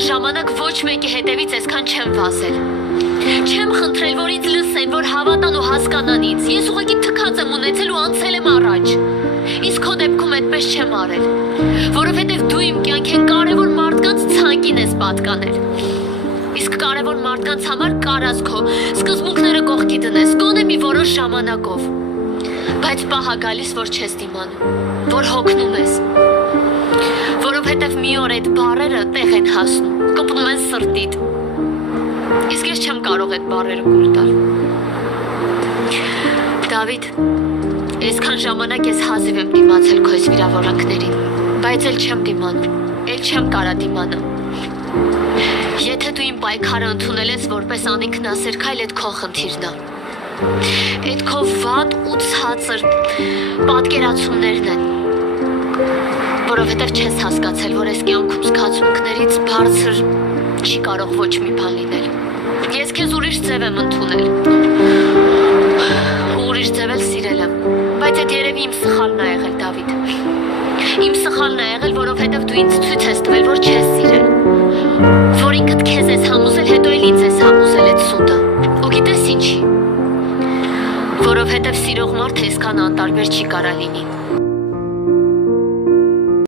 Այսքան ժամանակ ոչ մեկի հետևից այսքան չեմ վազել։ Չեմ խնդրել, որ ինձ լսեն, որ հավատան ու հասկանան ինձ։ Ես ուղղակի թքած եմ ունեցել ու անցել եմ առաջ։ Իսկ քո դեպքում այդպես չեմ արել, որովհետև դու իմ կյանքին կարևոր մարդկանց ցանկին ես պատկանել։ Իսկ կարևոր մարդկանց համար կարաս քո սկզբունքները կողքի դնես, գոնե մի որոշ ժամանակով։ Բայց պահա գալիս, որ չես դիմանում, որ հոգնում ես։ Որովհետև մի օր այդ բառերը տեղ են հասնում, կպնում են սրտիդ։ Իսկ ես չեմ կարող այդ բառերը կուլ տալ։ Դավիթ, այսքան ժամանակ ես հազիվ եմ դիմացել քո այս վիրավորանքներին, բայց էլ չեմ դիմանում, էլ չեմ կարա դիմանալ։ Եթե դու իմ պայքարը ընդունել ես որպես անինքնասեր քայլ, այդ քո խնդիրն է։ Այդ քո վատ ու ցածր պատկերացումներն են, որովհետև չես հասկացել, որ այս կյանքում զգացմունքներից բարձր չի կարող ոչ մի բան լինել։ Ես քեզ ուրիշ ձև եմ ընդունել, ուրիշ ձև էլ սիրել եմ, բայց այդ երևի իմ սխալն է եղել, Դավիթ։ Իմ սխալն է եղել, որովհետև դու ինձ ցույց ես տվել, որ չես սիրել, որ ինքդ քեզ ես համոզել, հետո էլ ինձ ես համոզել այդ սուտը։ Ու գիտես ինչի։ Որովհետև սիրող մարդը այսքան անտարբեր չի կարա լինի։